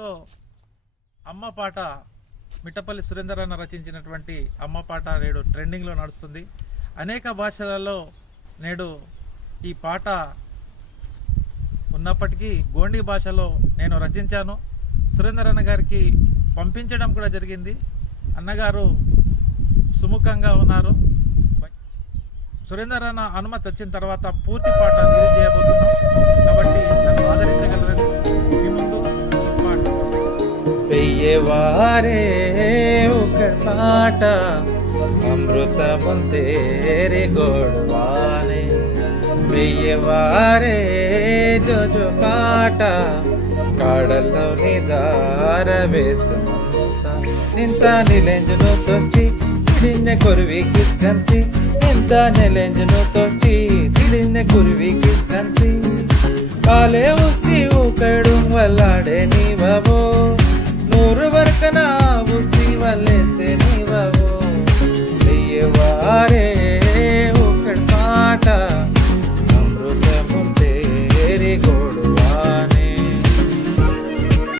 లో అమ్మ పాట మిట్టపల్లి సురేందర్ అన్న రచించినటువంటి అమ్మ పాట నేడు ట్రెండింగ్లో నడుస్తుంది. అనేక భాషలలో నేడు ఈ పాట ఉన్నప్పటికీ గోండీ భాషలో నేను రచించాను. సురేందర్ అన్న గారికి పంపించడం కూడా జరిగింది. అన్నగారు సుముఖంగా ఉన్నారు. సురేందర్ అన్న అనుమతి వచ్చిన తర్వాత పూర్తి పాట రిలీజ్ చేయబోతున్నాం కాబట్టి నన్ను ఆదరించగలరని మీ ముందు ఈ పాట. పెయ్యవారే ఒక పాట అమృతముంతేరి గోడవానే పెయ్యవారే జోజో పాట కాడల్లోని దార వేసమంత నింత నిలెంజును తొచ్చి తిడిన కొరువి కిస్కంతి నింత నిలెంజును తొచ్చి తిడిన కురువి కిస్కంతి కాలే ఉచ్చి ఊకడు వల్లాడే నీ బాబో